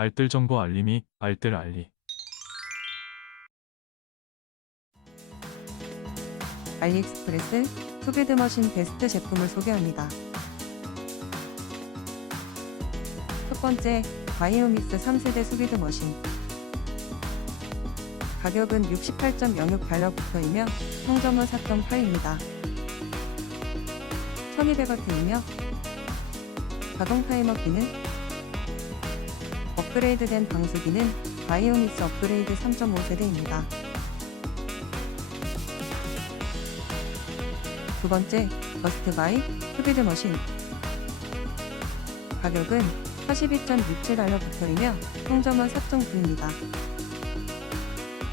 알뜰 정보 알림이 알뜰 알리. 알리익스프레스 소비드 머신 베스트 제품을 소개합니다. 첫 번째, 바이오믹스 3세대 소비드 머신. 가격은 68.06달러부터이며 평점은 4.8입니다. 1200W이며 자동 타이머 기능, 업그레이드된 방수기는 바이오믹스 업그레이드 3.5세대입니다. 두 번째, 버스트 바이 흡비드 머신. 가격은 42.67달러부터이며 평점은 4.9입니다.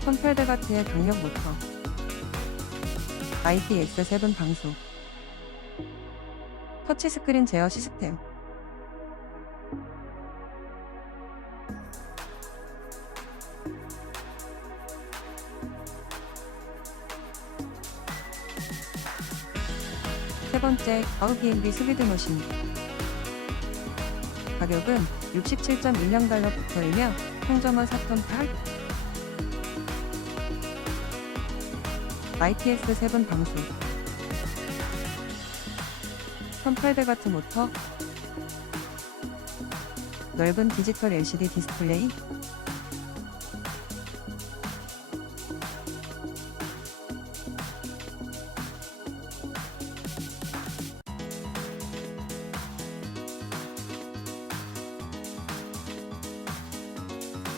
1800W의 강력 모터. IPX7 방수. 터치스크린 제어 시스템. 세 번째, 아우비앤비 스비드 머신. 가격은 67.10달러부터이며 평점은 4.8. IPS7 방수. 1800W 모터. 넓은 디지털 LCD 디스플레이.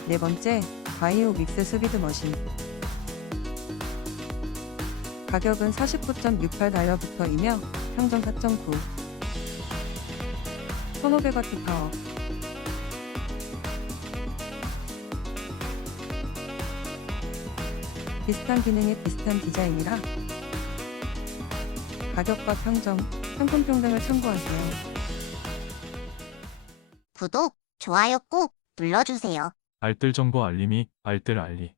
네 번째, 바이오 믹스 스비드 머신. 가격은 49.68달러부터이며 평점 4.9. 1500W 파워. 비슷한 기능에 비슷한 디자인이라 가격과 평점, 상품 평 등을 참고하세요. 구독, 좋아요 꼭 눌러주세요. 알뜰 정보 알림이 알뜰 알리.